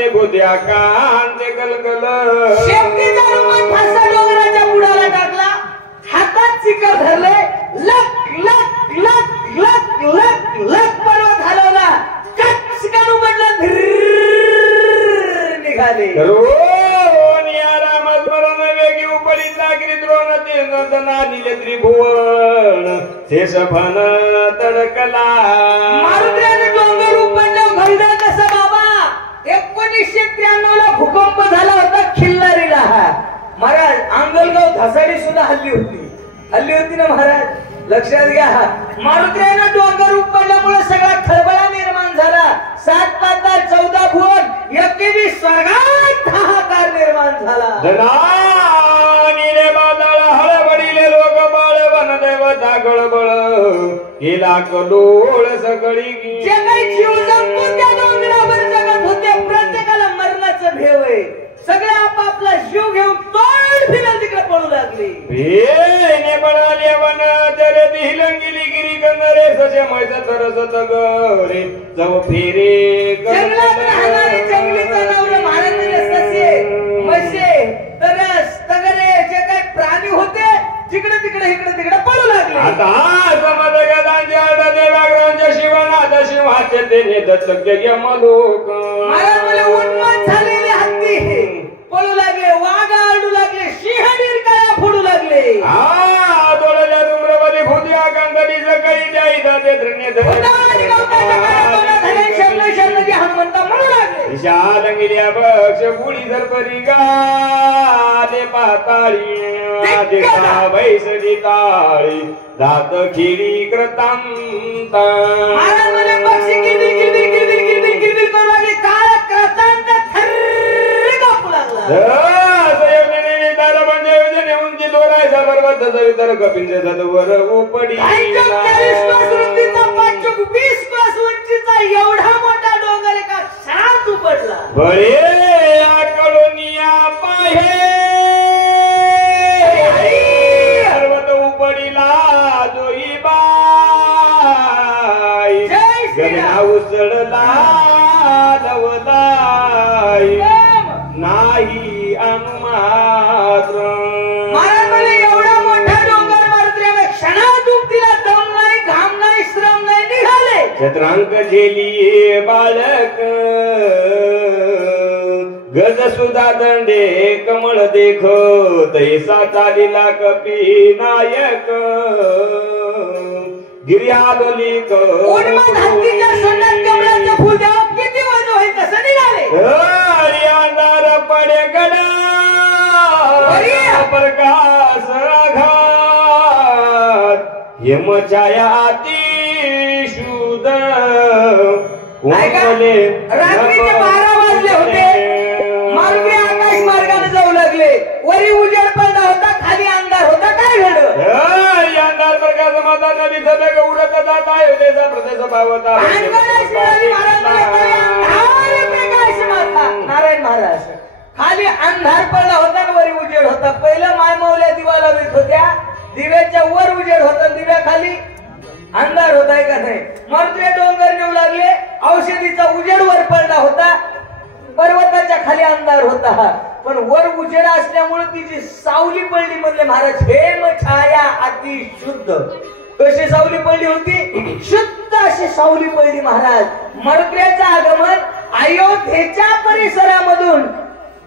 ते भूत्या कांते कलकल शेपटीचा रुमाल फासा डोंगराच्या बुडाला टाकला, हातात शिखर धरले, लक लक लक लक लक लक पर्वत हलवला, कचकन उमटलं, निघाले. वेगी उपडीत लागली द्रोण ते नंदना दिले त्रिभुवन शेष फन तडकला. मारुतीने डोंगर उपडलं घरडं कसं बाबा. 1993 ला भूकंप झाला होता खिल्लारीला. महाराज अंगलगाव धसाडी सुद्धा हल्ली होती ना महाराज, लक्षात घ्या. मारुतीने डोंगर उपडल्यामुळे सगळा खळबळा निर्माण झाला. 7 पाताळ 14 भुवन 21 स्वर्गात हाहाकार निर्माण झाला. जनानीले बादळ हळबडीले लोक बळ वनदेवता गळबळ केला कलोळ सगळी. जे काही जीव जंतू त्या डोंगरावर जगत होते प्रत्येकाला मरणाचं भेव आहे. सगळे आपापला जीव घेऊन तोड फिरत तिकडे पळू लागले. भेने पळाले वन तरे दिलंगिली गिरी गंधरे ससे मैस तरस तगरे जव फेरे जंगलात राहणारे जंगली जनावर महाराजांनी ससे म्हसे तरस तगरे जे काही प्राणी होते जिकडे तिकडे पळू लागले. आता समज गदांच्या आडे व्याघ्रांच्या शिवनाथ शिवाचे तेने दत्तक यमलोक. महाराज मला उन्माद झालेले हत्ती पळू लागले, वाघ आडू लागले, सिंह निरकाळ्या फोडू लागले. दोळल्या धूम्रवली भूतिया गंगली सकळी जाई जाते धन्य शालंगिल्या बक्ष गुढी झरपरी गाले पाताळी देखा वैसडी ताळी दात खिळी कृतांत. महाराज मला पक्षी किलबिल करू लागले, काळ कृतांत थर्र कापू लागला. उंची दोरायचा पर्वत जवितर कपिंचे सदवर उपडी. 20 कोस उंचीचा एवढा मोठा डोंगर एका क्षणात उपडला. बळे कलोनिया पाहे पर्वत उपडीला जोई बाई गगना उसळला दवदाई नाही अनुमात्र. महाराज एवढा मोठा डोंगर मारुतीने क्षणात उपटीला. दम नाही, घाम नाही, श्रम नाही, निघाले. चत्रांक झेली बालक गज सुधा दंडे कमळ देख तैसा चालिला कपी नायक गिर्यालोली हत्तीच्या सोन्यात कमळाचं फुल द्यावं किती वजन होईल तसं निघाले. अंधार पडे गडा प्रकाश आघात यमछाया अति शुद्ध. रात्रीचे 12 वाजले होते. मारुती आकाश मार्गाने जाऊ लागले. वरी उजेड पडला होता, खाली अंधार होता. काय घडलं? अंधार प्रकाश माता नदी सदक उडत जात आहे त्याचा प्रदेश भावता. नारायण महाराज खाली अंधार पडला होता, वरी उजेड होता. पहिलं माय माऊल्या दिवा लावित होत्या, दिव्याच्या वर उजेड होता, दिव्या खाली अंधार होताय का नाही. मारुती डोंगर नेऊ लागले. औषधीचा उजेड वर पडला होता, पर्वताच्या खाली अंधार होता. पण वर उजेड असल्यामुळे तिची सावली पडली. म्हणले महाराज हेम छाया अति शुद्ध. कशी सावली पडली होती? शुद्ध अशी सावली पडली. महाराज मारुतीचं आगमन अयोध्येच्या परिसरामधून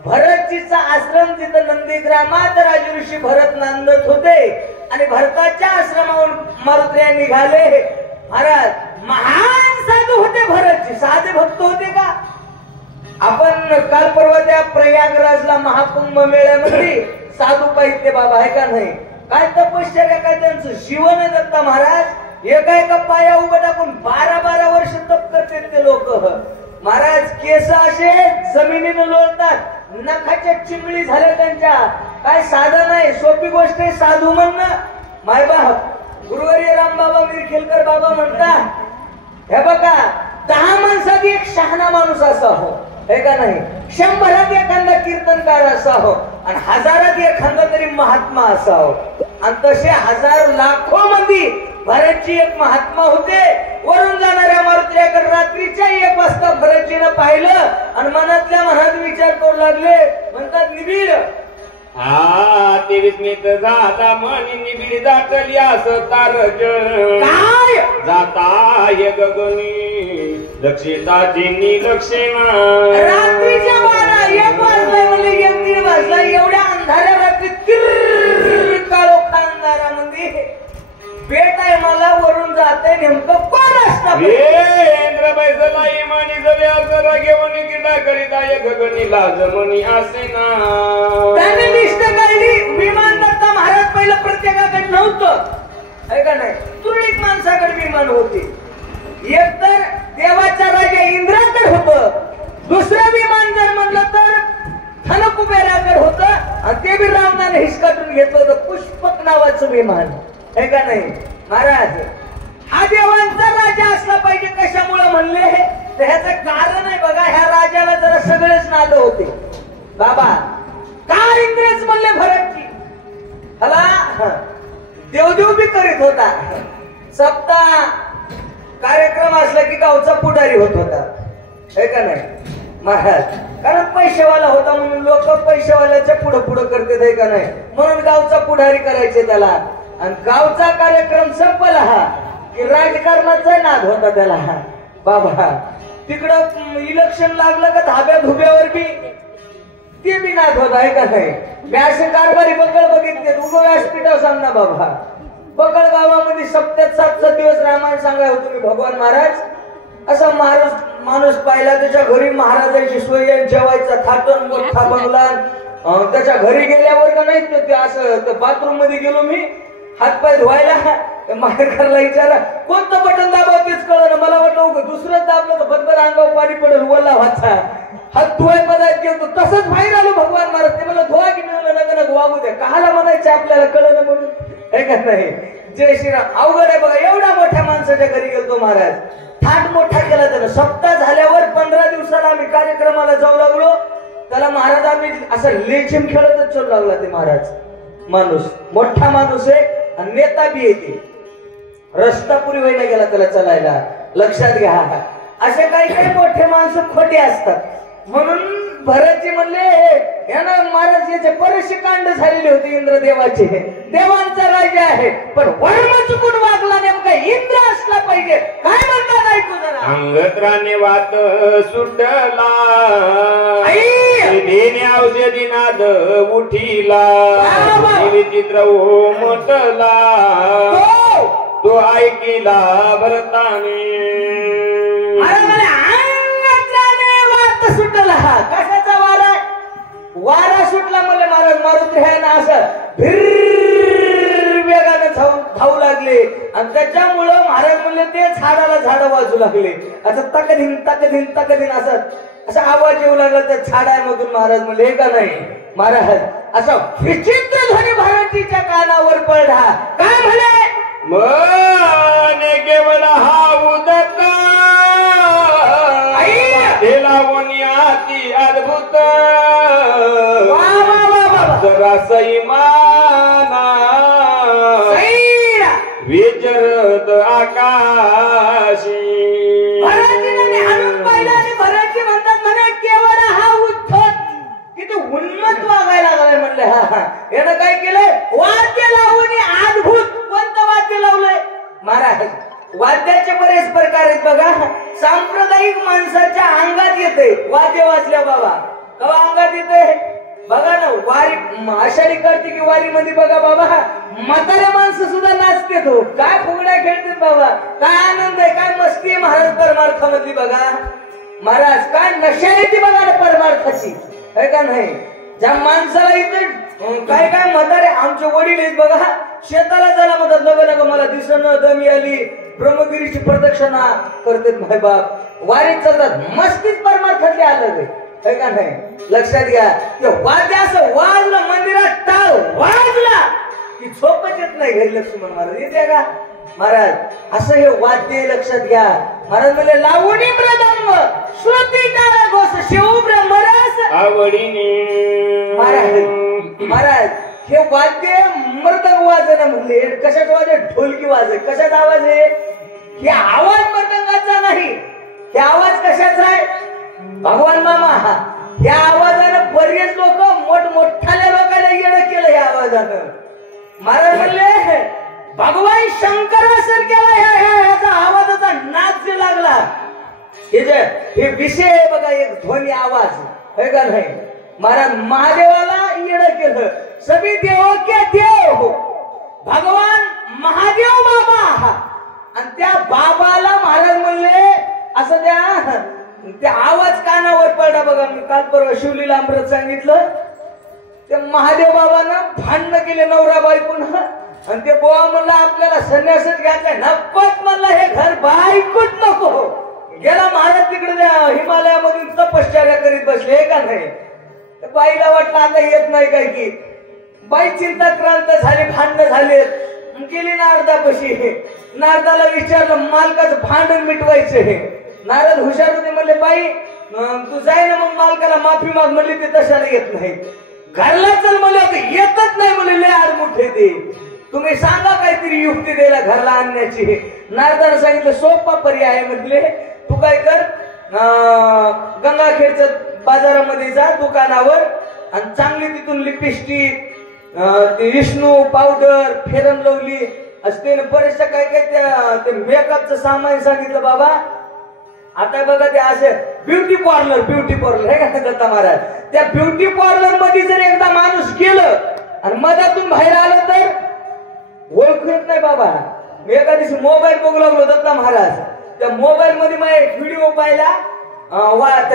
भरतजीचा आश्रम जिथं नंदीग्रामात राजऋषी भरत नांदत होते आणि भरताच्या आश्रमावरून मारुती निघाले. महाराज महान साधू होते भरतजी, साधे भक्त होते का? आपण काल परवा त्या प्रयागराजला महाकुंभ मेळ्यामध्ये साधू पाहिजे बाबा आहे का नाही? काय तपश्चर्या, काय त्यांचं जीवन दत्ता महाराज एका पाया उभं टाकून 12-12 वर्ष तप करते ते लोक. महाराज केस असे जमिनीनं लोळतात, नखाच्या चिंगळी झाल्या त्यांच्या. काय साधं नाही, सोपी गोष्ट आहे साधू म्हणणं. मायबाप गुरुवर्य रामबाबा मिरखेलकर बाबा म्हणतात हे बघा 10 माणसात एक शहाणा माणूस असा हो, हे का नाही? 100 एखादा कीर्तनकार असा हो आणि 1000 एखादा तरी महात्मा असा हो. आणि तसे 1000 लाखो मध्ये भरतजी एक महात्मा होते. वरून जाणाऱ्या मारुतीकडे रात्रीच्या 1 वाजता भरतजीनं पाहिलं आणि मनातल्या मनात विचार करू लागले. म्हणतात निबिड हा ते विस्मित झाला मनी निबिड दाटली असं तारज काय जाताय गगनी लक्षिताची निलक्षणा. रात्रीच्या 1 वाजला म्हणजे 1-1:30 वाजला. एवढ्या अंधाऱ्या रात्री काळोखा अंधारामध्ये बेट आहे मला वरून जाते नेमकं कोण असणार. इंद्रबाईला इमानी जवे असरा घेऊन किडा करीताय गगनी लाजमनी असे ना. त्याने निष्ठ काढली. विमान दत्ता महाराज पहिलं प्रत्येकाकडे नव्हतं आहे का नाही. तुरळक माणसाकडे विमान होते. एक तर देवाच्या राजा इंद्राकडे होतं. दुसरं विमान जर म्हणलं तर धनकुबेराकडे होतं आणि ते बी रावणाने हिसकाटून घेतलं होतं. पुष्पक नावाचं विमान आहे का नाही. महाराज हा देवांचा राजा असला पाहिजे. कशामुळे म्हणले तर ह्याचं कारण आहे बघा. ह्या राजाला जरा सगळेच नाद होते बाबा. का इंद्रच म्हणले भरतजी हला देवदेव बी करीत होता. सप्ताह कार्यक्रम असला की गावचा पुढारी होत होता आहे का नाही महाराज. कारण पैसेवाला होता म्हणून लोक पैसेवाल्याच्या पुढे पुढे करते आहे का नाही. म्हणून गावचा पुढारी करायचे त्याला. आणि गावचा कार्यक्रम संपला हा की राजकारणाचा नाद होता त्याला बाबा. तिकडं इलेक्शन लागलं का धाब्या धुब्यावर बी ते बी नाद होता आहे का नाही. मी असे कारभारी बकळ बघितले. उगो व्यासपीठावर सांग ना बाबा. बकळ गावामध्ये सप्त्यात 7 दिवस रामायण सांगाय होतो मी भगवान महाराज. असा माणूस पाहिला. त्याच्या घरी महाराजांची सोय जेवायचा थाटण मोठा बंगला. त्याच्या घरी गेल्यावर का नाही ते असं बाथरूम मध्ये गेलो मी हातपाय धुवायला. माहेरकरला विचारा कोणतं बटन दाबाव तेच कळलं. मला वाटलं दुसरं दाबलं तर बरोबर अंगावर पाणी पडेल. वल्ला वाचा हात धुवाय पदार्थ गेलो तसंच बाहेर आलो भगवान महाराज. ते मला धुवा की मिळवलं नका नका वागू द्या. काहाला म्हणायचं आपल्याला कळलं म्हणून हे का नाही. जय श्रीराम. अवघड आहे बघा. एवढ्या मोठ्या माणसाच्या घरी गेलतो महाराज. थाट मोठा केला त्यानं. सप्ताह झाल्यावर 15 दिवसाला आम्ही कार्यक्रमाला जाऊ लागलो. त्याला महाराज आम्ही असं लेझिम खेळतच चलू लागला. ते महाराज माणूस मोठा माणूस आहे आणि नेता बी येते. रस्ता पुरी व्हायला गेला त्याला चालायला. लक्षात घ्या असे काही काही मोठे माणसं खोटे असतात. म्हणून भरतजी म्हणले यानं महाराज याचे बरेचसे कांड झालेले होते इंद्रदेवाचे. देवांचा राजा आहे पण वर्म चुकून वागला नेमका इंद्र असला पाहिजे. काय म्हणतात ऐकू जरा. अंगत्राने वात सुटला देणे औषधी नाद उठीला विचित्र म्हटला तो ऐकिला भरताने. सुटला कशाचा वारा. वारा सुटला मला महाराज. मारुती आहे ना असं वेगानं धावू लागले आणि त्याच्यामुळं महाराज म्हणले ते झाडाला झाड वाजू लागले. असं तकधीन तकधीन तकधीन असं आवाज येऊ लागला त्या झाडामधून. महाराज म्हणले हे का नाही महाराज असा विचित्र ध्वनी भारतीच्या कानावर पडला. काय म्हणे मने केवळ हा उदका अद्भुत सईमाना विचरत आकाशी. भरतजी म्हणतात म्हणे केवळ हा उद्धत किती उन्मत वागायला लागलाय म्हणले. यानं काय केलंय वाद्य लावून अद्भुत. कोणतं वाद्य लावलंय महाराज. वाद्याचे बरेच प्रकार आहेत बघा. सांप्रदायिक माणसाच्या अंगात येते वाद्य वाजल्या बाबा. कवा अंगात येते बघा ना. वारी आषाढी कार्तिकी वारी मध्ये बघा बाबा म्हाताऱ्या माणसं सुद्धा नाचते. तो काय फुगड्या खेळतात बाबा. काय आनंद आहे काय मस्ती आहे महाराज परमार्थामधली बघा. महाराज काय नशा येते बघा ना परमार्थाची आहे का नाही. ज्या माणसाला इथे काय काय म्हातारे आमचे वडील आहेत बघा. शेताला जायला म्हणतात लगे लगे मला दिसणं दमी आली. ब्रह्मगिरीची प्रदक्षिणा करतात माय बाप. वारीत चालतात. मस्तीच परमार्थातली आलं आहे का नाही. लक्षात घ्या ते वाद्य असं वाजलं मंदिरात टाळ वाजला की झोपच येत नाही घरी. लक्ष्मण महाराज येते का महाराज असं हे वाद्य लक्षात घ्या. महाराज म्हणले लावणी मृदंग श्रुती टाळ घोष शिव ब्रह्मरस आवडीने. महाराज हे वाद्य मृदंग वाजणं म्हणले कशाचा आवाज आहे? ढोलकी वाज आहे. कशाचा आवाज आहे? हे आवाज मृदंगाचा नाही. हे आवाज कशाचा आहे? भगवान मामा या आवाजानं बरेच लोक मोठमोठ्याल्या लोकांना येणं केलं या आवाजानं. महाराज म्हणले भगवान शंकरासारख्याला ह्याचा आवाजाचा नाच जे लागला हे विषय आहे बघा, एक ध्वनी आवाज है का नाही. महाराज महादेवाला येणं केलं. सभी देवो के देव भगवान महादेव बाबा. आणि त्या बाबाला महाराज म्हणले असं त्या आवाज कानावर पडला बघा. मी काल परवा शिवलीला अमृत सांगितलं. त्या महादेव बाबानं भांडणं केले नवरा बायकोनं. आणि ते बोवा म्हणला आपल्याला संन्यासच घ्यायचंय. नकोच म्हणला हे घर बायकोच नको. गेला महाराज तिकडे हिमालयामधून तपश्चर्या करीत बसले का नाही. बाईला वाटलं आता येत नाही काय की. बाई चिंताक्रांत झाली, भांडणं झाले. गेली नारदापाशी. नारदाला विचारलं मालकाचं भांडण मिटवायचं हे. नारद हुशार होते, म्हणले बाई तू जाय ना मग मालकाला माफी माग. म्हणली ते तशाला येत नाही. घरला चल म्हणले येतच नाही. म्हणले लय आडमुठे ते. तुम्ही सांगा काहीतरी युक्ती द्यायला घरला आणण्याची. नारदाला सांगितलं सोपा पर्याय आहे. म्हटले तू काय कर गंगाखेडच्या बाजारामध्ये जा दुकानावर आणि चांगली तिथून लिपस्टिक ते विष्णू पावडर फेरन लवली असते बरेचशा काय काय ते मेकअपचं सामान सांगितलं. बाबा आता बघा ते असं ब्युटी पार्लर हे का दत्ता महाराज. त्या ब्युटी पार्लर मध्ये जर एकदा माणूस गेलं आणि मधातून बाहेर आलं तर ओळखू येत नाही बाबा. मी एका दिवशी मोबाईल बघू लागलो दत्ता महाराज. त्या मोबाईल मध्ये मग एक व्हिडिओ पाहिला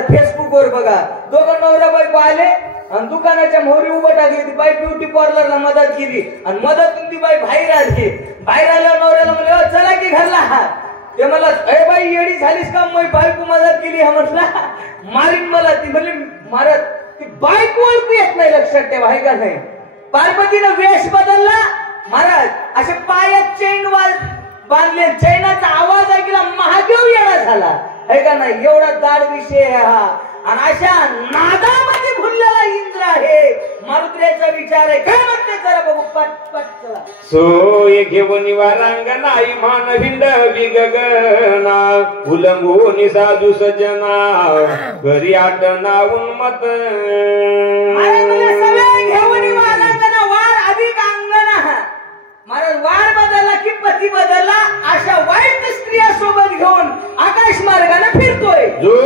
फेसबुक वर बघा. दोघं नवरा बायको आले आणि दुकानाच्या मोहरी उभं टाकली. ती बाई ब्युटी पार्लरला मदत केली आणि मदतून ती बाई बाहेर आली. बाहेर आल्यावर नवऱ्याला म्हणले चला की घरला. ते मला अरे बाई येडी झालीस का? मग बायको मदत केली. हा म्हटला मारीन मला. ती म्हणली महाराज ती बायको ओळखू येत नाही. लक्षात ठेवा आहे का नाही. पार्वतीनं वेश बदलला महाराज. असे पायात चैन बांधले. चैनाचा आवाज ऐकला महादेव येणा झाला है का नाही. एवढा दाड विषय हा. आणि अशा नादामध्ये भुललेला इंद्र आहे. मारुत्र्याचा विचार आहे. काय म्हणते जरा बघू पट चला. सोय घेऊन वारांगणा इमान हिंडवी गगना उलंगून साधू सजना घरी आटना उन्मत. सगळे घेऊन वारांगणा वार अधिक अंगणा. महाराज वार बदलला की पती बदलला. अशा वाईट स्त्रिया सोबत घेऊन आकाश मार्गाने फिरतोय. जो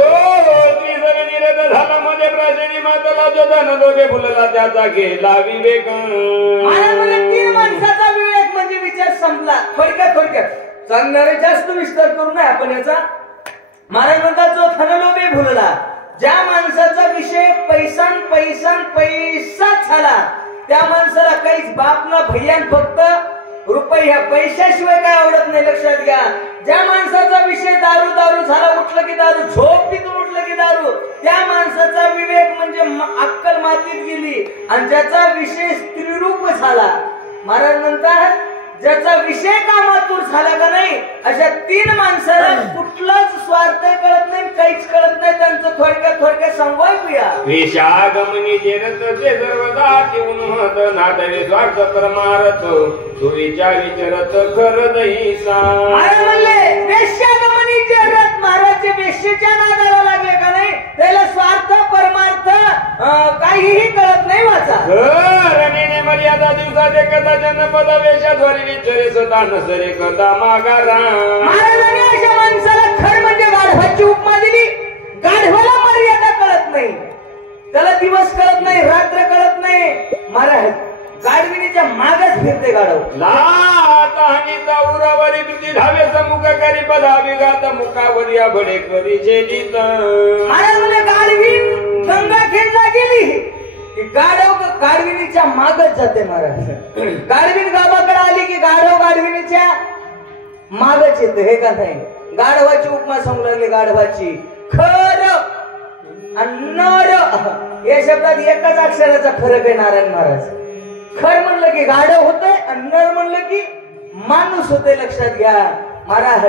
झाला मध्ये प्राचीनी माताला जो धन दोघे फुलला त्याचा गेला विवेक. तीन माणसाचा विवेक म्हणजे विचार संपला. थोडक्यात सांगणारे जास्त विस्तार करू नये आपण याचा. महाराज म्हणतात जो धनलोभे भुलला. ज्या माणसाचा विषय पैसा झाला त्या माणसाला काहीच बाप ना भैयान फक्त रुपया पैशाशिवाय काय आवडत नाही. लक्षात घ्या. ज्या माणसाचा विषय दारू झाला उठलं की दारू, झोप पितून उठलं की दारू, त्या माणसाचा विवेक म्हणजे अक्कल मातीत गेली. आणि ज्याचा विषय स्त्रीरूप झाला महाराज म्हणतात ज्याचा विषय कामातूर झाला का नाही अशा तीन माणसाला कुठलाच स्वार्थ कळत नाही, काहीच कळत नाही. त्यांचं थोडक्यात सांगू ऐकूया. विषागमनी चेरत ते सर्वदा ठेवून महत नाटवे स्वार्थ परमार्थ तो विचारत खर दही म्हणले वेश्यागमनी चेरत. महाराज वेश्येच्या नादाला लागले का नाही त्याला स्वार्थ परमार्थ काहीही कळत नाही. वाचा मर्यादा दिवसाचे कथा जनपदा वेशाद्वारे विचारे सदा नसरे कथा मागारा. महाराजांनी अशा माणसाला खर म्हणजे गाढवाची उपमा दिली. गाढवाला मर्यादा कळत नाही, त्याला दिवस कळत नाही, रात्र कळत नाही. महाराज गाढविनीच्या मागच फिरते गाढव. लाता उरावरी तुझी धावे समुखकारी पदा विघात मुखावर या बडे करी शेतीत. महाराज म्हणे गाढवीन गंगा खेळला गेली गाढव गाढविनीच्या मागच जाते. महाराज गाढवीन गावाकडे आली की गाढव गाढविनीच्या मागच येते हे का नाही. गाढवाची उपमा सांगू लागली. गाढवाची खर आणि नर या शब्दात एकाच अक्षराचा फरक आहे. नारायण महाराज खर म्हणलं की गाढव होते आणि नर म्हणलं की माणूस होते. लक्षात घ्या. महाराज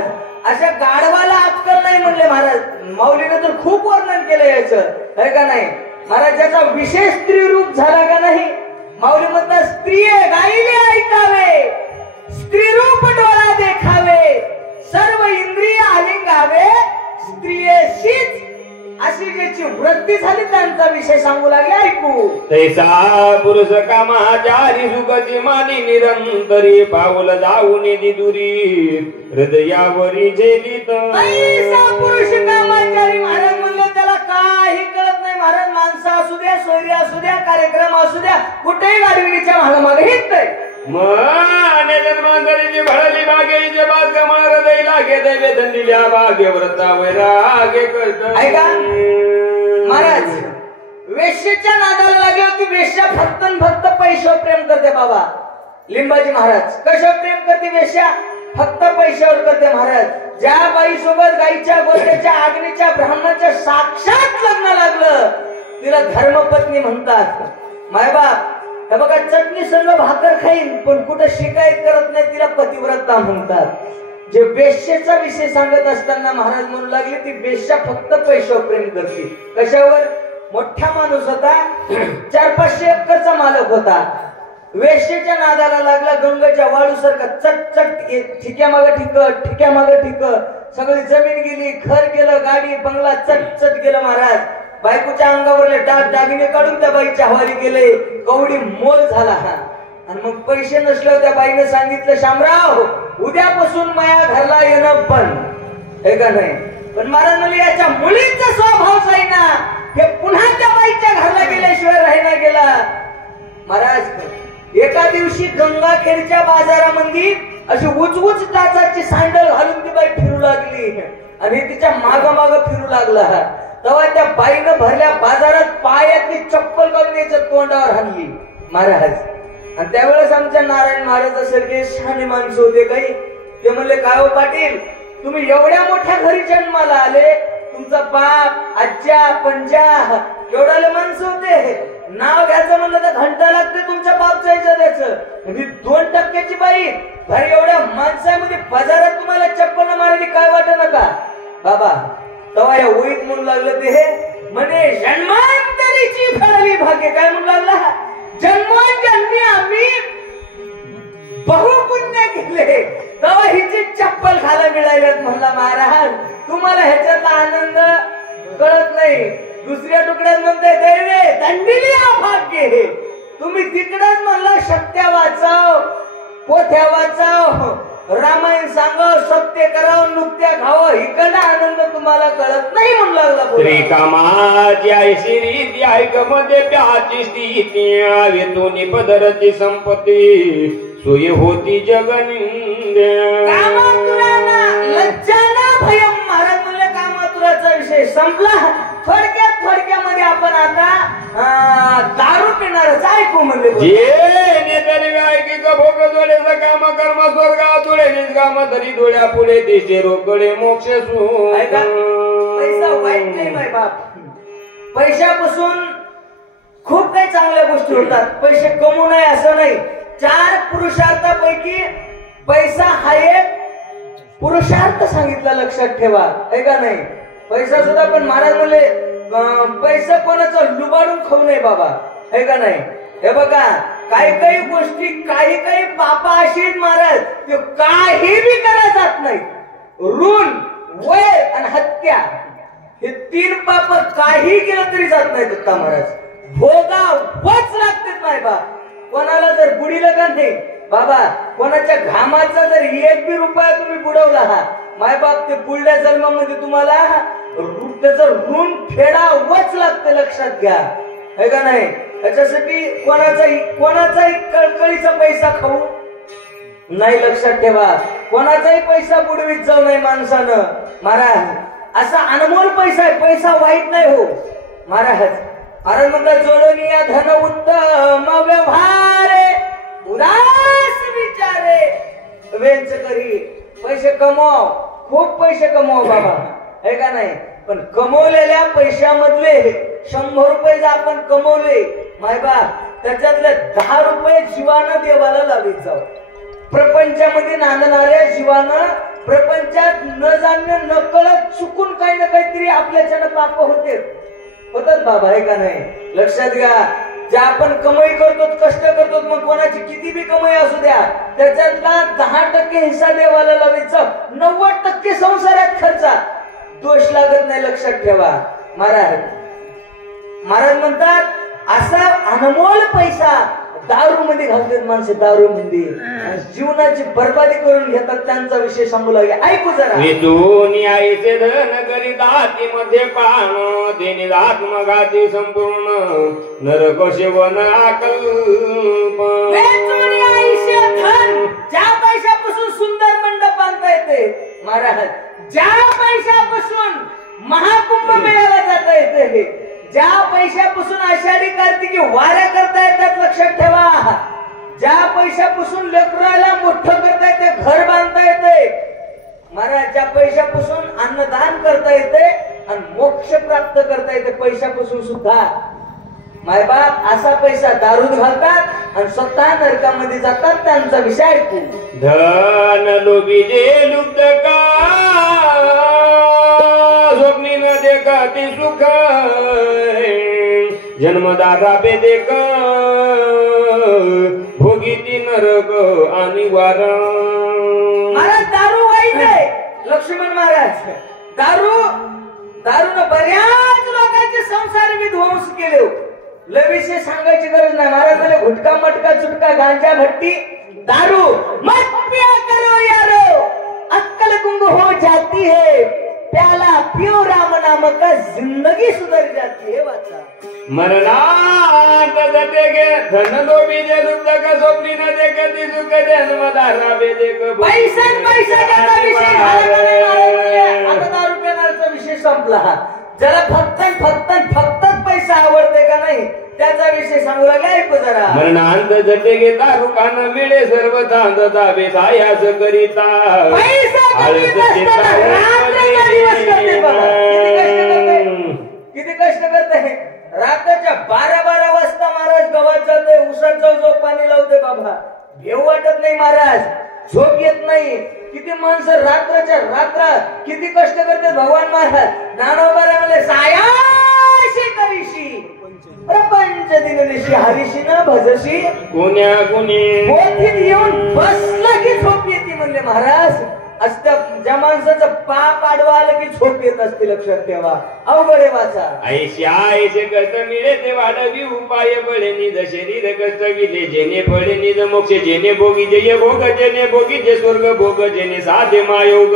अशा गाढवाला अक्कल नाही म्हणले. महाराज माऊलीने तर खूप वर्णन केलं याचं है का नाही. महाराज ज्याचा विशेष स्त्री रूप झाला का नाही माऊली म्हणतात स्त्रिये गायले ऐकावे, स्त्री रूप डोळा देखावे, सर्व इंद्रिय आलिंगावे, स्त्रियेशीच अशी ज्याची वृत्ती झाली त्यांचा विषय सांगू लागले ऐकू. तैसा पुरुष कामाचारी सुखची मानी निरंतरी पाऊल जाऊन दुरी हृदयावरी झेलीत. तैसा पुरुष कामाचारी महाराज म्हणले त्याला काही कळत नाही. महाराज माणसं असू द्या, सोयरी असू द्या, कार्यक्रम असू द्या, कुठेही गाडविणीच्या मागे हिंडतंय. मने जन्मांतरीची भरली बागेचे बाग कमळ हृदय लागे दैवे दिल्या बागे व्रता वैरागे कष्ट. ऐका महाराज, वेश्येच्या नादाला लागली होती. वेश्या फक्त फक्त पैशावर प्रेम करते बाबा. लिंबाजी महाराज कशावर प्रेम करते वेश्या? फक्त पैशावर करते महाराज. ज्या बाई सोबत गाईच्या गोट्याच्या आग्नीच्या ब्राह्मणाच्या साक्षात लग्न लागलं तिला धर्मपत्नी म्हणतात. मायबाप हे बघा चटणी संग भाकर खाईन पण कुठं शिकायत करत नाही तिला पतिव्रता म्हणतात. जे वेश्येचा विषय सांगत असताना महाराज म्हणू लागले ती वेश्या फक्त पैशावर प्रेम करते. कशावर? मोठा माणूस होता, 400-500 एकरचा मालक होता. वेश्येच्या नादाला लागला. गंगेच्या वाळूसारखा चटचट ठिक्यामागे ठिक, ठिक्यामागे ठिक, सगळी जमीन गेली, घर गेलं, गाडी बंगला चटचट गेलं. महाराज बायकोच्या अंगावरले डाग दागिने काढून त्या बाईच्या हवाली गेले. कवडी मोल झाला हा. आणि मग पैसे नसल्यावर त्या बाईने सांगितलं शामराव उद्यापासून माया घरला येणं बंद. हे का नाही? पण महाराज म्हणले याच्या मुलीचा स्वभाव आहे ना, हे पुन्हा त्या बाईच्या घरला गेल्याशिवाय राहिना गेला. महाराज एका दिवशी गंगाखेडच्या बाजारामध्ये अशी उच टाचाची सँडल घालून ती बाई फिरू लागली आणि तिच्या माग माग फिरू लागला. तेव्हा त्या बाईनं भरल्या बाजारात पायातली चप्पल काढून याच्या तोंडावर हाणली महाराज. आणि त्यावेळेस आमच्या नारायण महाराजासारखे शहाणे माणसं होते काही. ते म्हणले काय हो पाटील तुम्ही एवढ्या मोठ्या घरी जन्माला आले, तुमचा बाप आज्या पंजा एवढाले माणसं होते, नाव घ्यायचं म्हणलं तर घंटा लागते तुमच्या बापच्या याच्या द्यायचं. म्हणजे 2% बाई भारी एवढ्या माणसामध्ये बाजारात तुम्हाला चप्पल मारली काय वाटत नका बाबा. तेव्हा या ओळीत म्हणू लागलं ते म्हणे जन्मांतरीची फळली भाग्य. काय म्हणू लागला? जन्मोजन्मी आम्ही बहुपुण्य केले तेव्हा हिची चप्पल खायला मिळाल्यात. म्हणला महाराज तुम्हाला ह्याच्यातला आनंद कळत नाही. दुसऱ्या तुकड्यात म्हणते दैवे दंडिली भाग्य. तुम्ही तिकडेच म्हणला शक्त्या वाचाव, पोथ्या वाचाव, रामायण सांगाव, सत्य कराव, नुकत्या खावं, इकडे आनंद तुम्हाला कळत नाही म्हणू लागला. श्रीकामाची ऐशी रीती ऐकमध्ये प्याची स्थिती वेतोनी पदरची संपत्ती सोय होती जगनिंद्या. लज्जाना भयम. महाराज म्हणले कामातुराचा विषय संपला. थोडक्यामध्ये आपण आता दारू पिणारच ऐकू म्हणले. भोग जोड्याचं काम कर्म स्वर्गा तुळे निष्काम तरी डोळ्या पुढे दिसे रोकडे मोक्ष पैसा वाईट नाही माय बाप. पैशापासून खूप काही चांगल्या गोष्टी होतात. पैसे कमवू नये असं नाही. 4 पुरुषार्थापैकी पैसा हा एक पुरुषार्थ सांगितला लक्षात ठेवा. आहे का नाही? पैसा सुद्धा पण महाराज म्हणले पैसा कोणाचं लुबाडून खाऊ नये बाबा. आहे का नाही? हे बघा काही गोष्टी काही पापा अशी महाराज ते काही बी करा जात नाही. ऋण, वैर आणि हत्या हे 3 पाप काही केलं तरी जात नाही दत्ता महाराज. भोगावच लागते नाही बा. कोणाला जर बुडीलं का नाही बाबा, कोणाच्या घामाचा जर 1 बी रुपया तुम्ही बुडवला हा माय बाप ते पुढल्या जन्मामध्ये तुम्हाला त्याचं ऋण फेडावंच लागतं. लक्षात घ्या. है का नाही? त्याच्यासाठी कोणाचाही कळकळीचा पैसा खाऊ नाही. लक्षात ठेवा. कोणाचाही पैसा बुडवीत जाऊ नाही माणसानं. महाराज असा अनमोल पैसा आहे. पैसा वाईट नाही हो महाराज. अरे म्हणतात जोडनिया धन उत्तम व्यवहारे उदास विचारे वेंच करी. पैसे कमव, खूप पैसे कमव बाबा. है का नाही? पण कमवलेल्या पैशामधले 100 रुपये जर आपण कमवले मायबाप त्याच्यातले 10 रुपये जीवानं देवाला लावित जाऊ. प्रपंचामध्ये नांदणाऱ्या जीवानं प्रपंचात न जाणण्या न कळत चुकून काही ना काहीतरी आपल्याच्यानं पाप होतात बाबा. आहे का नाही? लक्षात घ्या. ज्या आपण कमाई करतो कष्ट करतो मग कोणाची किती बी कमाई असू द्या त्याच्यातला 10% हिस्सा देवाला लावायचा 90% संसारात खर्चा दोष लागत नाही लक्षात ठेवा. महाराज म्हणतात असा अनमोल पैसा दारू मध्ये घालतात माणसे दारू मध्ये जीवनाची बर्बादी करून घेतात त्यांचा विषय सांगू लागले. ऐकू जरा. दोन्ही आईचे धन करीत हाती मध्ये पान देणे आत्मघाती संपूर्ण नरक शिवन अकल्प. ज्या पैशापासून सुंदर मंडप बांधता येते महाराज ज्या पैशापासून महाकुंभ मेळ्याला जाता येते ज्या पैशापासून आषाढी कार्तिकी वाऱ्या करता येतात लक्षात ठेवा. ज्या पैशापासून लेकराला मोठं करता येते घर बांधता येते महाराज ज्या पैशापासून अन्नदान करता येते आणि मोक्ष प्राप्त करता येते पैशापासून सुद्धा मायबाप असा पैसा दारूत घालतात आणि स्वतः नरकामध्ये जातात त्यांचा विषय ऐकू. धन लोभी जे लुप्त का स्वप्नी न देखती सुख जन्मदारा बेदेक भोगीती नरक आणि वार. महाराज दारू वाईट आहे. लक्ष्मण महाराज दारूनं बऱ्याच लोकांचे संसार विध्वंस केले. लय विषय सांगायची गरज नाही. महाराज मला गुटखा मटका चुटका गांजा भट्टी दारू मत पिया करो यारो अक्कल गुंग हो जाती है प्याला पियो राम नाम का जिंदगी सुधर जाती है. वाचा मरणात देगे धन लोभी जे लुप्त का स्वप्नी न देखती सुख जन्मदारा बेदेक पैसा पैशाचा विषय आता दारू पिणाऱ्याचा विषय संपला. ज्याला फक्त पैसा आवडते का नाही त्याचा विषय सांगू लागला. ऐकू जरा. मरणांत जटे घेता रुकान मिळे सर्व तांद दाबे सायास करिता किती कष्ट करते. रात्रीच्या 12 वाजता महाराज गव्हात जाते उसाचा जो पाणी लावते बाबा घेऊ वाटत नाही महाराज झोप येत नाही. किती माणसं रात्रच्या रात्र किती कष्ट करते भगवान महाराज. ज्ञानोबारामध्ये सायाशी करीशी प्रपंच दिनदिशी हरीशी न भजशी कोण्या कोणी पोथीत येऊन बसला की झोप येते म्हणले महाराज. असत्या ज्या माणसाचं पाप आडवा आलं की झोप येत असते लक्षात ठेवा. अवघडे वाचा. ऐशी आयसे कष्ट मिळे ते वाढवी उपाय बळे निज शरीर कष्ट विले जेने फळे निज मोक्ष जेने भोगी जय भोग जेने भोगी जे स्वर्ग भोग जेने साधे मायोग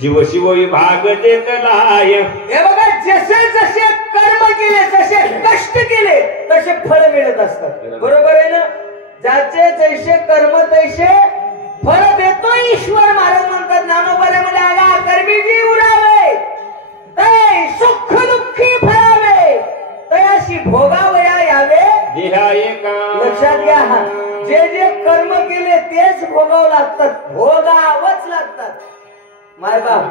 जीव शिव विभाग देतलाय. हे बघा जसे जसे कर्म केले जसे कष्ट केले तसे फळ मिळत असतात. बरोबर आहे ना. ज्याचे जैसे कर्म तैसे फळ देतो ईश्वर. महाराज म्हणतात ज्ञानोबाऱ्यामध्ये आगा कर्मी जी उरावे तै सुख दुःखी फळावे तयाशी भोगावया यावे देहा एका. लक्षात घ्या. जे जे कर्म केले तेच भोगावं लागतात भोगावंच लागतात. माय बाप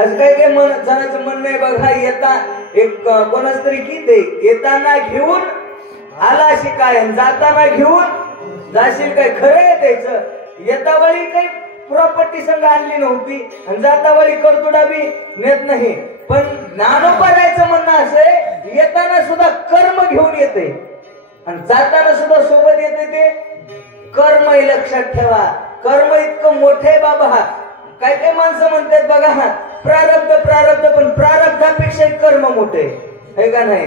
आज काय काय जणांचं म्हणणं आहे बघा. येता एक कोणाच तरी गीत आहे येताना घेऊन आला शिकाय जाताना घेऊन जाशील काय. खरं आहे त्याचं. येतावळी काही प्रॉपर्टी संघ आणली नव्हती आणि जातावळी करतुडा बी नेत नाही. पण ज्ञानोबारायचं म्हणणं असं येताना सुद्धा कर्म घेऊन येते आणि जाताना सुद्धा सोबत येते ते कर्म. लक्षात ठेवा. कर्म इतकं मोठे बाबा. काय काय माणसं म्हणतात बघा प्रारब्ध पण प्रारब्धापेक्षा कर्म मोठे आहे का नाही.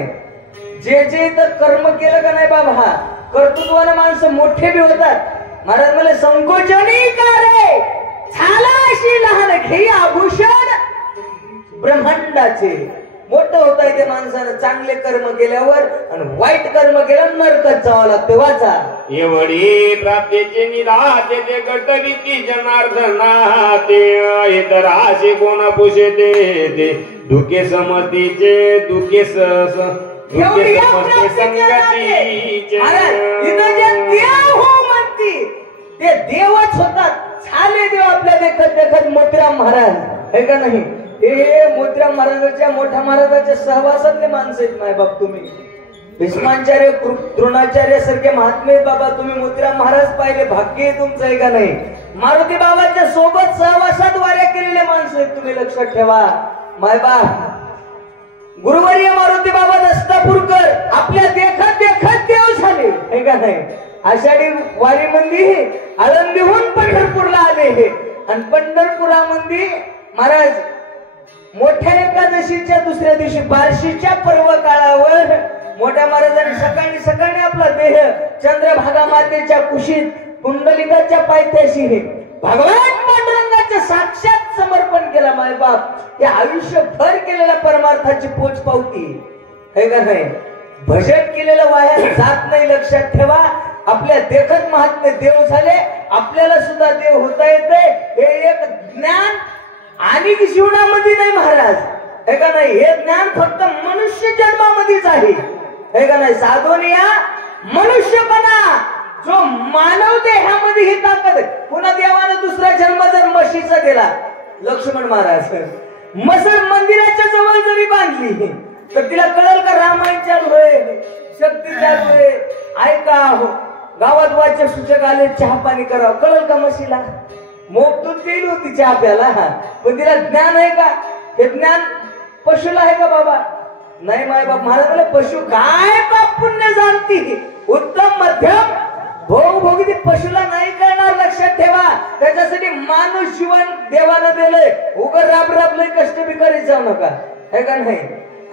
जे जे तर कर्म केलं का नाही बाबा कर्तृत्वाने माणसं मोठे बी होतात. महाराज मला संकोचनी कार्य झाला अशी लहान घे आभूषण ब्रह्मांडाचे. मोठं होता येते माणसानं चांगले कर्म केल्यावर आणि वाईट कर्म केल्यावर नरकात जावं लागते. वाचा. एवढी प्राप्तीचे निराते ते कटविती जनार्दना ते तर आशे कोण पुषे ते दुखे समतीचे दुखे दुखे समजते संगतीचे. ते देवच होतात. झाले देव आपल्या देखत मोतीराम महाराज हे का नाही. हे मोतीराम महाराजाच्या मोठ्या महाराजाच्या सहवासातले माणसं आहेत मायबाप. तुम्ही भीष्माचार्य द्रोणाचार्य सारखे महात्मे बाबा तुम्ही मोतीराम महाराज पाहिले भाग्य तुमचं आहे का नाही. मारुती बाबाच्या सोबत सहवासात वाऱ्या केलेले माणसं आहेत तुम्ही लक्षात ठेवा मायबाप. गुरुवर्य मारुती बाबा दस्तापूरकर आपल्या देखत देव नाही. आषाढी वारी मंदी आळंदीहून पंढरपूरला आले हे आणि पंढरपुरामध्ये महाराज मोठ्या एकादशीच्या दुसऱ्या दिवशी बार्शीच्या पर्व काळावर मोठ्या महाराजांनी सकाळी सकाळी आपला देह चंद्रभागा मातेच्या कुशीत कुंडलिकाच्या पायथ्याशी हे भगवान पांडुरंगाचे साक्षात समर्पण केला. माय बाप या आयुष्यभर केलेल्या परमार्थाची पोच पावती हे का नाही. भजन केलेलं वाया जात नाही. लक्षात ठेवा. आपल्या देखत महात्मे देव झाले. आपल्याला सुद्धा देव होता येते. हे एक ज्ञान आणि जीवनामध्ये नाही महाराज हे का नाही. हे ज्ञान फक्त मनुष्य जन्मामध्येच आहे हे का नाही. साधोनिया मनुष्यपणा जो मानव देहामध्ये ही ताकद. पुन्हा देवानं दुसरा जन्म जर म्हशीचा दिला लक्ष्मण महाराज मसर मंदिराच्या जवळ जरी बांधली तर तिला कळल का रामायण चालू आहे शक्ती चालू आहे. ऐका हो गावात वाचक सूचक आले चहा पाणी करावं कळल का म्हशीला. मोफतून केली होती चहा प्याला पण तिला ज्ञान आहे का. हे ज्ञान पशुला आहे का बाबा नाही. माय बाप महाराज पशु काय पाप पुण्य जाणती उत्तम मध्यम भोग भोगी ती पशुला नाही करणार. लक्षात ठेवा. त्याच्यासाठी माणूस जीवन देवानं दिलंय. उगर राब राब लय कष्ट बी करीत जाऊ नका हे का नाही.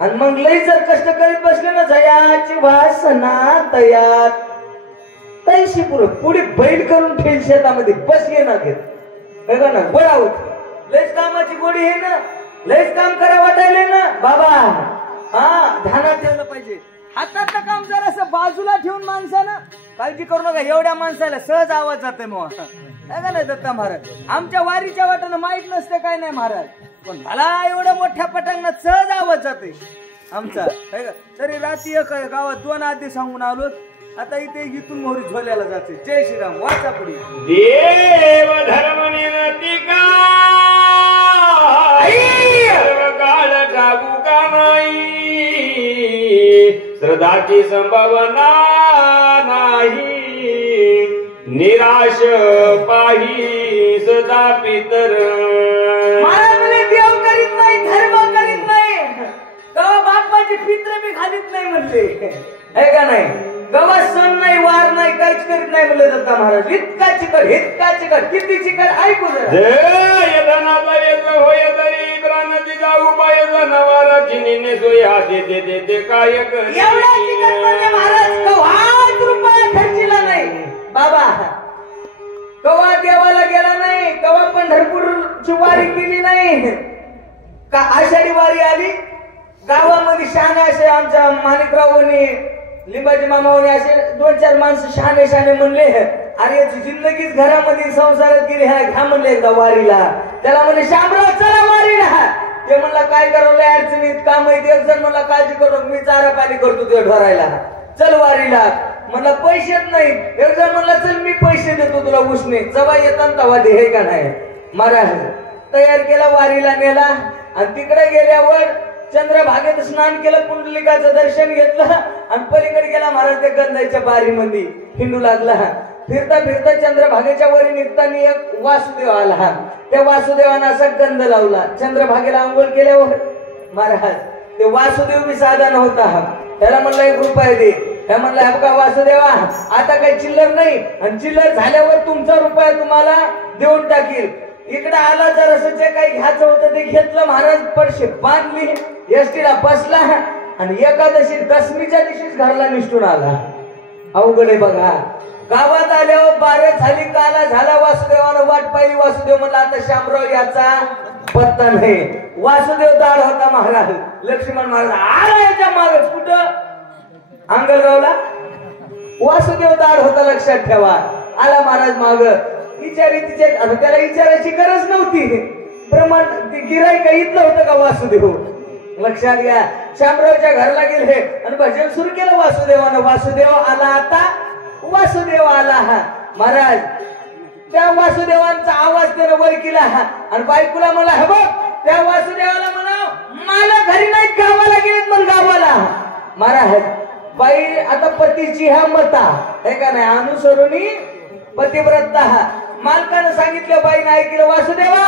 आणि मग लई जर कष्ट करीत बसले ना जयाची वासना तयात तैशी पुढे बैल करून ठेल शेतामध्ये बस ये ना घेत हे का ना. गोळा होत लयच कामाची गोडी आहे ना. लयच काम करा वाटायले ना बाबा. हा ध्यानात ठेवलं पाहिजे. हातातलं काम जर असं बाजूला ठेवून माणसानं काळजी करू नका. एवढ्या माणसाला सहज आवाज जाते मग का नाही दत्ता महाराज. आमच्या वारीच्या वाटानं माहित नसते काय नाही महाराज पण मला एवढ्या मोठ्या पटांगणात सहज आवाज जाते आमचा. तरी रात्री गावात 2 आधी सांगून आलो. आता इथे इथून मोहरी झोल्याला जाते. जय श्रीराम. वाचा पुढे. देव धर्म निरतिका काळ टाकू का नाही. श्रद्धाची संभावना नाही. निराश पाही सदा पितर. महाराजांनी देव करीत नाही धर्म करीत नाही. गवा बापाचे पित्र बी घालीत नाही म्हणले आहे का नाही. गवा सण नाही वार नाही काहीच करीत नाही म्हणले दत्ता महाराज. इतका चिकट किती चिकट ऐकू यदनाचा येत होय तरी प्राणाची जाऊ पाय जनावराची निने सोया देते काय कर. एवढा चिकट म्हणजे महाराज कवाच रुपया खर्चीला नाही बाबा. कवा देवाला गेला नाही. कवा पंढरपूरची वारी केली नाही का. आषाढी वारी आली गावामध्ये शहाणे असे आमच्या माणिकरावनी लिंबाजी मामावणी असे 2-4 माणसं शहाणे म्हणले अरे याची जिंदगीच घरामध्ये संसारात गेली ह्या घ्या म्हणले एकदा वारीला. त्याला म्हणले शामराव चला वारीला. ते म्हणला काय करावं अडचणीत काम आहे. एक जण म्हणला काळजी करू मी चारा पाणी करतो तुझ्या ढोरायला चल वारीला. म्हणला पैसेच नाही. एक जण म्हणला चल मी पैसे देतो तुला उसने जवा येतात तवा दे हे का नाही. महाराज तयार केला वारीला नेला आणि तिकडे गेल्यावर चंद्रभागेत स्नान केलं कुंडलिकाचं दर्शन घेतलं आणि पलीकडे गेला महाराज. ते गंधाच्या बारीमध्ये हिंडू लागला. फिरता फिरता चंद्रभागेच्या वरी निघताना एक वासुदेव आला. त्या वासुदेवानं असा गंध लावला. चंद्रभागेला आंघोळ केल्यावर महाराज ते वासुदेव बी साधा नव्हता. त्याला म्हणला 1 रुपया दे. त्या म्हणला हे बघा वासुदेवा आता काही चिल्लर नाही आणि चिल्लर झाल्यावर तुमचा रुपया तुम्हाला देऊन टाकील. इकडे आला जर असं जे काही घ्यायचं होतं ते घेतलं. महाराज पडशे बांधली एसटीला बसला आणि एकादशी दशमीच्या दिवशीच घरला निष्ठून आला. अवघड आहे बघा. गावात आल्यावर 12 झाली काला झाला. वासुदेवानं वाट पाहिली. वासुदेव म्हणला आता शामराव याचा पत्ता नाही. वासुदेव दाड होता महाराज. लक्ष्मण महाराज आला याच्या मागे कुठं अंगलगावला. वासुदेव दाड होता. लक्षात ठेवा. आला महाराज माग विचारी तिचे त्याला विचारायची गरज नव्हती. प्रमाण गिराईक इथलं होतं का वासुदेव. लक्षात घ्या. शामरावच्या घरला गेले आणि भजन सुरू केलं वासुदेवानं. वासुदेव आला आता वासुदेव आला महाराज. त्या वासुदेवांचा आवाज त्यानं वर केला आणि बायकोला म्हणला हे बघ त्या वासुदेवाला म्हणा मला घरी नाही गावाला गेलेत पण गावाला. महाराज बाई आता पतीची ह्या मता हे का नाही अनुसरुनी पतिव्रता. मालकानं सांगितलं बाईनं ऐकलं वासुदेवा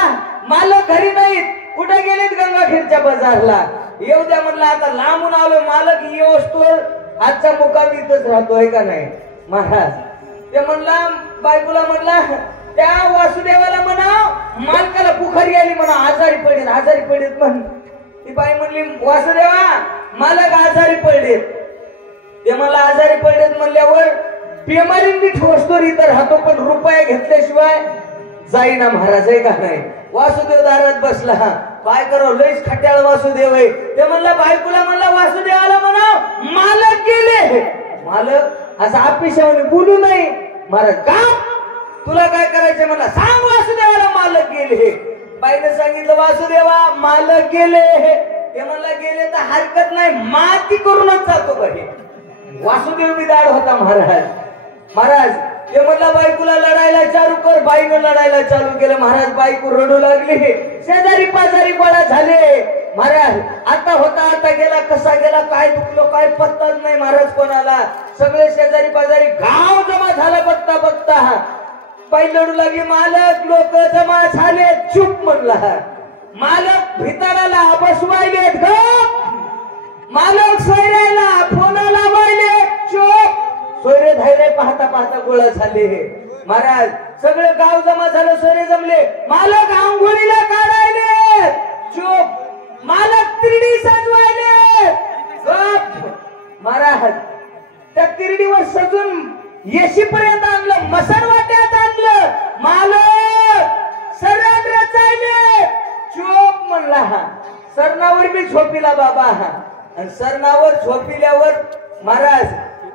मालक घरी नाहीत कुठे गेलेत गंगाखेडच्या बाजारला येऊ द्या म्हणलं. आता लांबून आलो मालक येऊस तो आजचा मुक्काम इथंच राहतो आहे का नाही. महाराज ते म्हणला बायकोला म्हणला त्या वासुदेवाला म्हणा मालकाला बुखारी आली म्हणा आजारी पडेल म्हण. ती बाई म्हणली वासुदेवा मालक आजारी पडलेत. ते मला आजारी पडलेत म्हणल्यावर बिमारींनी ठोसतोरी तर राहतो पण रुपया घेतल्याशिवाय जाईना महाराज आहे का नाही. वासुदेव दारात बसला काय करावं लयच खट्याळ वासुदेव आहे. ते म्हणला बायकोला म्हणला वासुदेवाला म्हणा मालक गेले. मालक असं आपिशाने बोलू नाही महाराज का तुला काय करायचं म्हणला सांग वासुदेवाला मालक गेले. बाईने सांगितलं वासुदेवा मालक गेले. ते म्हणला गेले तर हरकत नाही माती करूनच जातो बघे. वासुदेव बिदाड होता महाराज ते म्हणला बायकोला लढायला चालू कर. बाईनं लढायला चालू केलं महाराज. बायको रडू लागली. शेजारी पाजारी गोळा झाले महाराज. आता होता आता गेला कसा गेला काय दुखलो काय पत्ताच नाही महाराज कोणाला. सगळे शेजारी पाजारी गाव जमा झाला बघता बाई लढू लागली. मालक लोक जमा झाले चुप म्हणला. मालक भिताराला बसवायलेत गप. मालक सोयऱ्याला फोनाला वायले चुप. सोयरे धायरे पाहता गोळा झाले महाराज. सगळे गाव जमा झालं सोयरे जमले. मालक आंघोळीला काढायले चुप. मालक तिरडी सजवायले गप. महाराज त्या तिरडीवर सजून येशीपर्यंत आणलं मसन वाट्यात आणलं. मालक सरळ रचायले चुप म्हणला. सरणावर मी झोपिला बाबा. आणि सरणावर झोपिल्यावर महाराज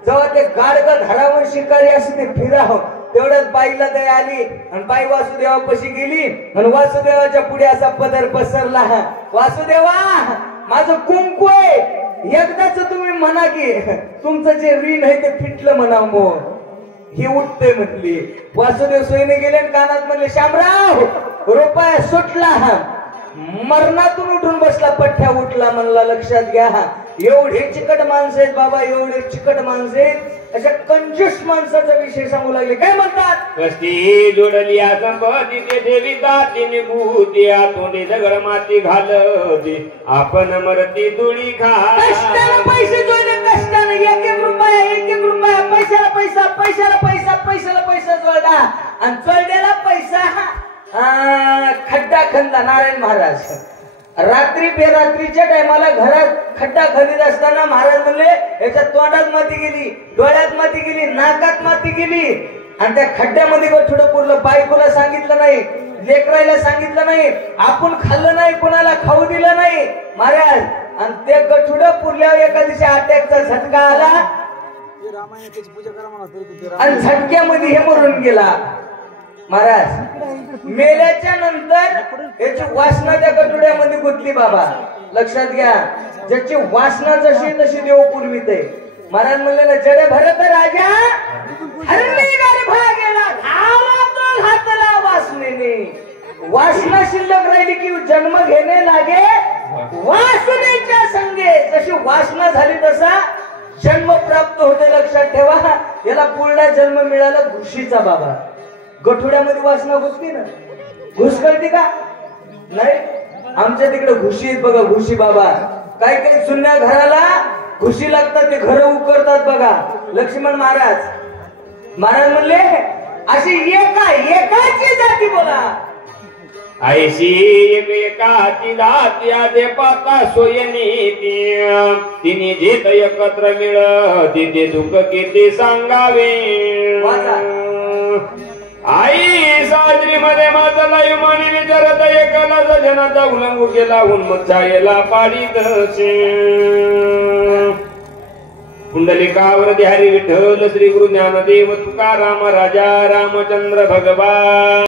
जेव्हा ते गाडग झाडावर शिकारी असे ते फिराव तेवढ्यात बाईला दया आली आणि बाई वासुदेवापाशी गेली आणि वासुदेवाच्या पुढे असा पदर पसरला. वासुदेवा माझं कुंकू आहे एकदाच तुम्ही म्हणा की तुमचं जे ऋण आहे ते फिटलं म्हणा. मग ही उठते म्हणली. वासुदेव सोयीने गेले आणि कानात म्हणले शामराव रुपया सुटला. मरणातून उठून बसला. पठ्ठ्या उठला म्हणला लक्षात घ्या एवढे चिकट माणसं आहेत बाबा एवढे चिकट माणसं आहेत. अशा कंजूस माणसाचा विषय सांगू लागले. काय म्हणतात कष्टी जोडली संपत्ती ते देवी दातीने भूती आतोंडी दगड माती घालती आपण मरती तुळी खा. कष्टाने पैसे जोडले कष्टाने एक रुपया पैशाला पैसा जोडला आणि जोडलेला पैसा खड्डा खणला. नारायण महाराज रात्री बेरात्रीच्या टायमाला घरात खड्डा खणीत असताना महाराज म्हणले याच्या तोंडात माती गेली डोळ्यात माती गेली नाकात माती गेली आणि त्या खड्ड्यामध्ये थोडं पुरलं. बायकोला सांगितलं नाही लेकरायला सांगितलं नाही आपण खाल्लं नाही कोणाला खाऊ दिलं नाही महाराज. आणि ते गठुडं पुरल्यावर एका दिवशी अटॅकचा झटका आला आणि झटक्यामध्ये हे मरून गेला महाराज. मेल्याच्या नंतर याची वासना त्या कटुड्यामध्ये गुंतली बाबा. लक्षात घ्या ज्याची वासना जशी तशी देव पुरवित आहे. महाराज म्हणले ना जडे भरत राजा हरणी गर्भा गेला धावला तो घातला वासनेने. वासना शिल्लक राहिली की जन्म घेणे लागे वासनेच्या संगे. जशी वासना झाली तसा जन्म प्राप्त होते. लक्षात ठेवा याला पूर्ण जन्म मिळाला घुशीचा बाबा. गठुड्यामध्ये वासना घुसती ना घुस कळती का नाही. आमच्या तिकडे घुशी आहेत बघा घुशी बाबा. काही जुन्या घराला घुशी लागतात ते घर उकरतात बघा. लक्ष्मण महाराज म्हणले अशी एकाची जाती बोला ऐशी एकाची जाती आदे पाता सोयनी तिने जेत एकत्र मिळ तिथे दुःख किती सांगावे. आई साजरी मध्ये माताला युमानी विचारत एकाला जनाचा उलंघू केला उन्मत छायेला पाडीत कुंडलिकावर हरी विठ्ठल श्री गुरु ज्ञानदेव तुकाराम राजा रामचंद्र भगवान.